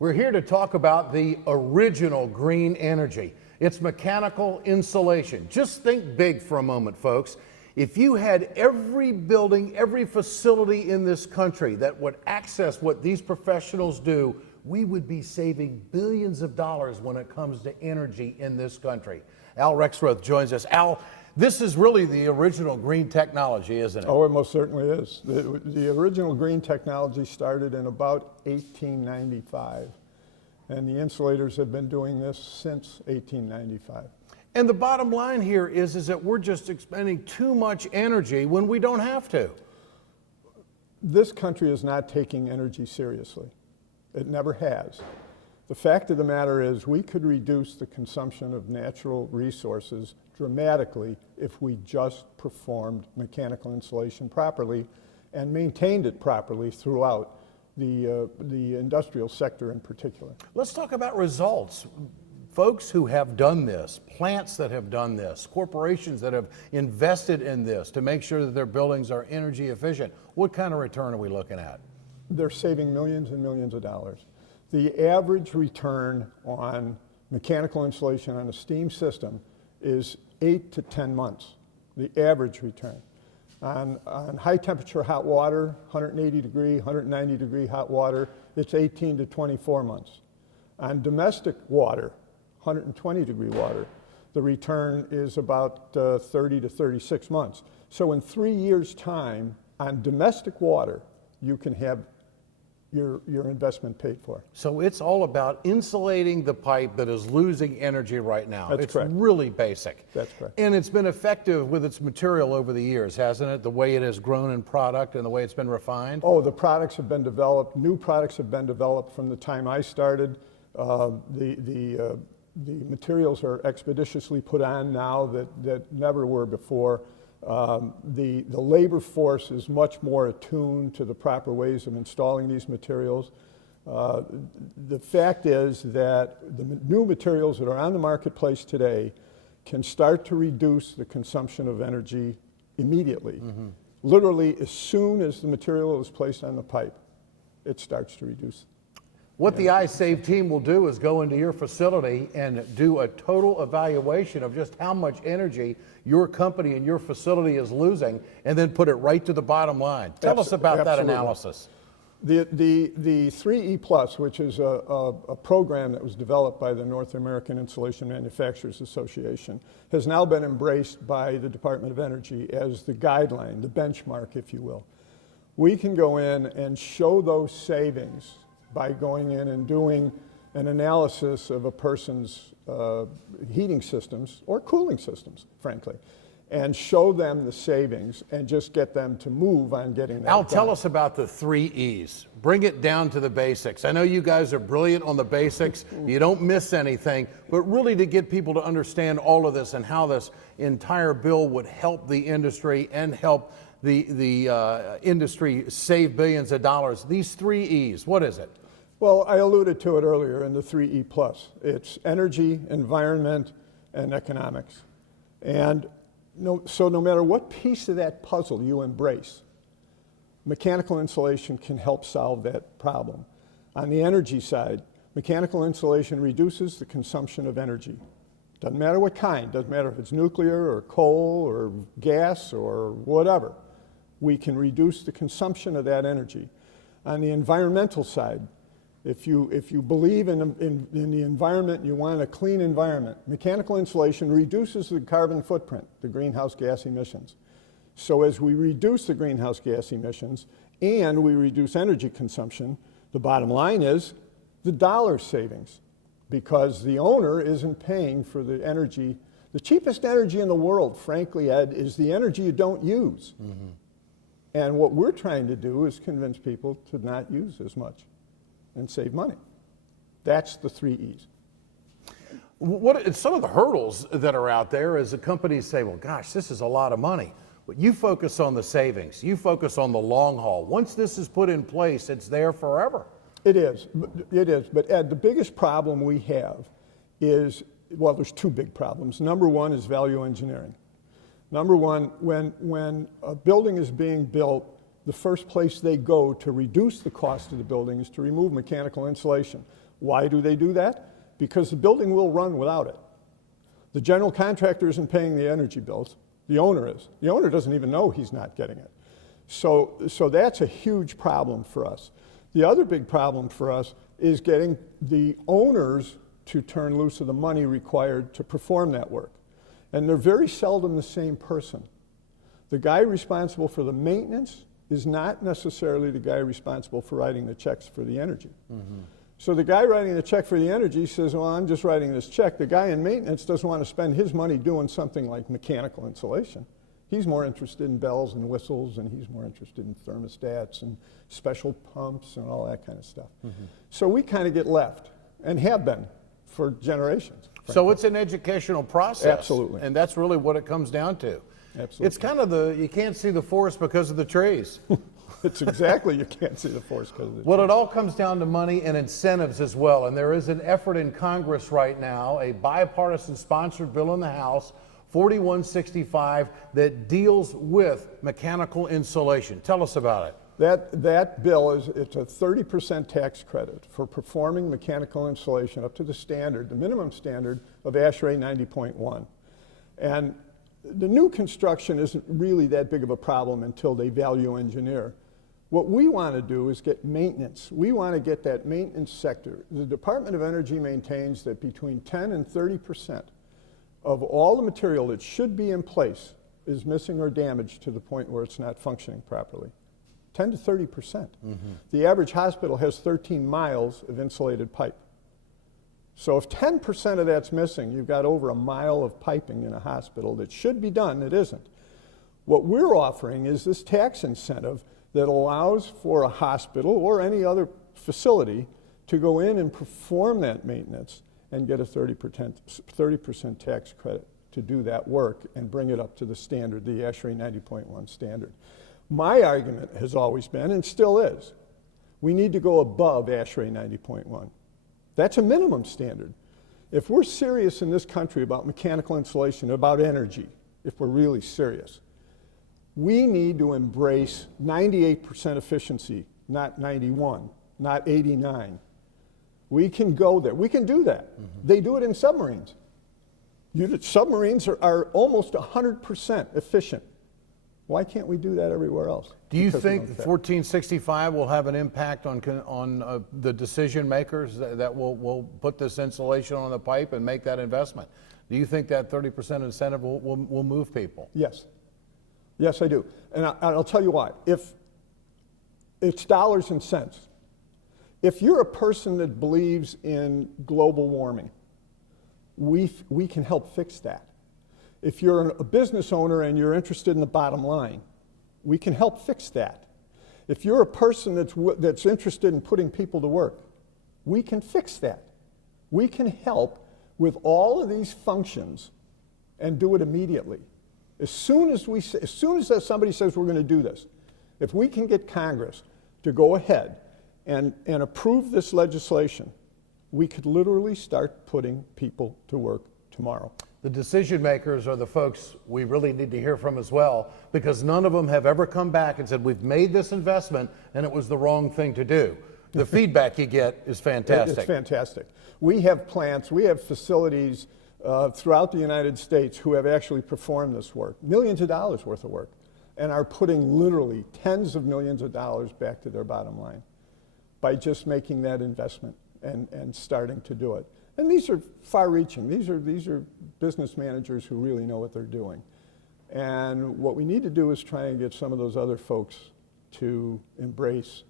We're here to talk about the original green energy. It's mechanical insulation. Just think big for a moment, folks. If you had every building, every facility in this country that would access what these professionals do, we would be saving billions of dollars when it comes to energy in this country. Al Rexroth joins us. Al, this is really the original green technology, isn't it? Oh, it most certainly is. The original green technology started in about 1895, and the insulators have been doing this since 1895. And the bottom line here is that we're just expending too much energy when we don't have to. This country is not taking energy seriously. It never has. The fact of the matter is we could reduce the consumption of natural resources dramatically if we just performed mechanical insulation properly and maintained it properly throughout the industrial sector in particular. Let's talk about results. Folks who have done this, plants that have done this, corporations that have invested in this to make sure that their buildings are energy efficient, what kind of return are we looking at? They're saving millions and millions of dollars. The average return on mechanical insulation on a steam system is 8 to 10 months, the average return. On high temperature hot water, 180 degree, 190 degree hot water, it's 18 to 24 months. On domestic water, 120 degree water, the return is about 30 to 36 months. So in 3 years' time, on domestic water, you can have your investment paid for. So it's all about insulating the pipe that is losing energy right now. That's correct. It's really basic. That's correct. And it's been effective with its material over the years, hasn't it? The way it has grown in product and the way it's been refined? Oh, the products have been developed. New products have been developed from the time I started. The materials are expeditiously put on now that never were before. The labor force is much more attuned to the proper ways of installing these materials. The fact is that the new materials that are on the marketplace today can start to reduce the consumption of energy immediately. Mm-hmm. Literally, as soon as the material is placed on the pipe, it starts to reduce. What the iSave team will do is go into your facility and do a total evaluation of just how much energy your company and your facility is losing, and then put it right to the bottom line. Tell us about that analysis. The 3E Plus, which is a program that was developed by the North American Insulation Manufacturers Association, has now been embraced by the Department of Energy as the guideline, the benchmark, if you will. We can go in and show those savings by going in and doing an analysis of a person's heating systems or cooling systems, frankly, and show them the savings and just get them to move on getting that done. Tell us about the 3 E's. Bring it down to the basics. I know you guys are brilliant on the basics. You don't miss anything, but really to get people to understand all of this and how this entire bill would help the industry and help the industry save billions of dollars. These 3 E's, what is it? Well, I alluded to it earlier in the 3E Plus. It's energy, environment, and economics. And so no matter what piece of that puzzle you embrace, mechanical insulation can help solve that problem. On the energy side, mechanical insulation reduces the consumption of energy. Doesn't matter what kind, doesn't matter if it's nuclear or coal or gas or whatever. We can reduce the consumption of that energy. On the environmental side, if you believe in the environment and you want a clean environment, mechanical insulation reduces the carbon footprint, the greenhouse gas emissions. So as we reduce the greenhouse gas emissions and we reduce energy consumption, the bottom line is the dollar savings, because the owner isn't paying for the energy. The cheapest energy in the world, frankly, Ed, is the energy you don't use. Mm-hmm. And what we're trying to do is convince people to not use as much and save money. That's the 3 E's. What some of the hurdles that are out there is the companies say, well, gosh, this is a lot of money. But you focus on the savings. You focus on the long haul. Once this is put in place, it's there forever. It is. But Ed, the biggest problem we have is, well, there's 2 big problems. Number one is value engineering. Number one, when a building is being built, the first place they go to reduce the cost of the building is to remove mechanical insulation. Why do they do that? Because the building will run without it. The general contractor isn't paying the energy bills. The owner is. The owner doesn't even know he's not getting it. So that's a huge problem for us. The other big problem for us is getting the owners to turn loose of the money required to perform that work. And they're very seldom the same person. The guy responsible for the maintenance is not necessarily the guy responsible for writing the checks for the energy. Mm-hmm. So the guy writing the check for the energy says, well, I'm just writing this check. The guy in maintenance doesn't want to spend his money doing something like mechanical insulation. He's more interested in bells and whistles, and he's more interested in thermostats and special pumps and all that kind of stuff. Mm-hmm. So we kind of get left, and have been for generations. Frankly. So it's an educational process. Absolutely. And that's really what it comes down to. Absolutely. It's kind of you can't see the forest because of the trees. It's exactly, you can't see the forest because of the trees. Well, it all comes down to money and incentives as well. And there is an effort in Congress right now, a bipartisan sponsored bill in the House, 4165, that deals with mechanical insulation. Tell us about it. That bill it's a 30% tax credit for performing mechanical insulation up to the standard, the minimum standard of ASHRAE 90.1. And the new construction isn't really that big of a problem until they value engineer. What we want to do is get maintenance. We want to get that maintenance sector. The Department of Energy maintains that between 10 and 30% of all the material that should be in place is missing or damaged to the point where it's not functioning properly. 10 to 30%. Mm-hmm. The average hospital has 13 miles of insulated pipe. So if 10% of that's missing, you've got over a mile of piping in a hospital that should be done, it isn't. What we're offering is this tax incentive that allows for a hospital or any other facility to go in and perform that maintenance and get a 30% tax credit to do that work and bring it up to the standard, the ASHRAE 90.1 standard. My argument has always been, and still is, we need to go above ASHRAE 90.1. That's a minimum standard. If we're serious in this country about mechanical insulation, about energy, if we're really serious, we need to embrace 98% efficiency, not 91, not 89. We can go there. We can do that. Mm-hmm. They do it in submarines. Submarines are almost 100% efficient. Why can't we do that everywhere else? Do you think 1465 will have an impact on the decision makers that will put this insulation on the pipe and make that investment? Do you think that 30% incentive will move people? Yes. Yes, I do. And I'll tell you why. If it's dollars and cents. If you're a person that believes in global warming, we can help fix that. If you're a business owner and you're interested in the bottom line, we can help fix that. If you're a person that's interested in putting people to work, we can fix that. We can help with all of these functions and do it immediately. As soon as somebody says we're going to do this, if we can get Congress to go ahead and approve this legislation, we could literally start putting people to work tomorrow. The decision makers are the folks we really need to hear from as well, because none of them have ever come back and said, we've made this investment and it was the wrong thing to do. The feedback you get is fantastic. It's fantastic. We have plants, we have facilities throughout the United States who have actually performed this work, millions of dollars worth of work, and are putting literally tens of millions of dollars back to their bottom line by just making that investment and starting to do it. And these are far-reaching. These are business managers who really know what they're doing. And what we need to do is try and get some of those other folks to embrace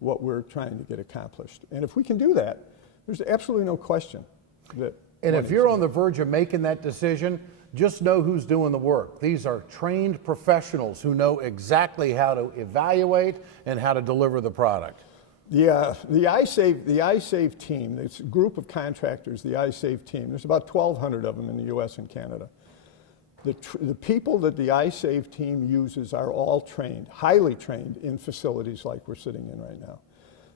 what we're trying to get accomplished. And if we can do that, there's absolutely no question that. And if you're on the verge of making that decision, just know who's doing the work. These are trained professionals who know exactly how to evaluate and how to deliver the product. Yeah, the iSave team, it's a group of contractors, the iSave team, there's about 1,200 of them in the US and Canada. The people that the iSave team uses are all trained, highly trained in facilities like we're sitting in right now.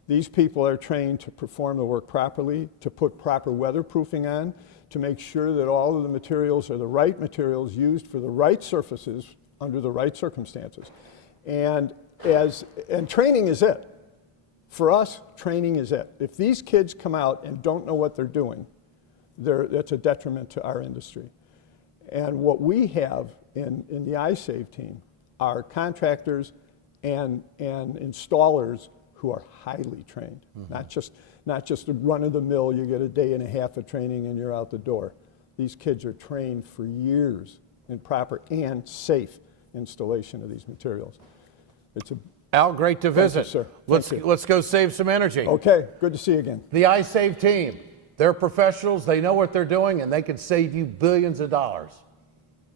These people are trained to perform the work properly, to put proper weatherproofing on, to make sure that all of the materials are the right materials used for the right surfaces under the right circumstances. And training is it. For us, training is it. If these kids come out and don't know what they're doing, that's a detriment to our industry. And what we have in the iSave team are contractors and installers who are highly trained, not just a run-of-the-mill, you get a day and a half of training and you're out the door. These kids are trained for years in proper and safe installation of these materials. It's a Al, great to visit. sir. Let's go save some energy. Okay, good to see you again. The iSave team, they're professionals, they know what they're doing, and they can save you billions of dollars.